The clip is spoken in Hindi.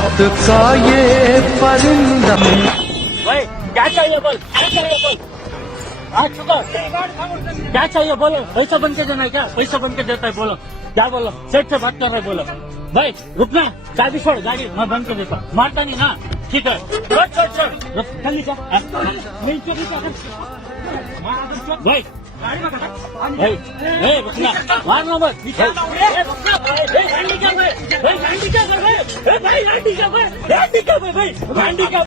का ये परिंदा। भाई क्या चाहिए बोल, क्या चाहिए बोल। आज चुका क्या चाहिए बोलो। पैसा बन के देना है क्या, पैसा बन के देता है बोलो, क्या बोलो। सेठ से बात कर रहे बोलो। भाई रुकना, गाड़ी छोड़, गाड़ी मैं बंद कर देता, मारता नहीं ना। ठीक है छोड़ छोड़ छोड़, रुक, जल्दी चल। भाई भाई रुकना, मारना मत। भाई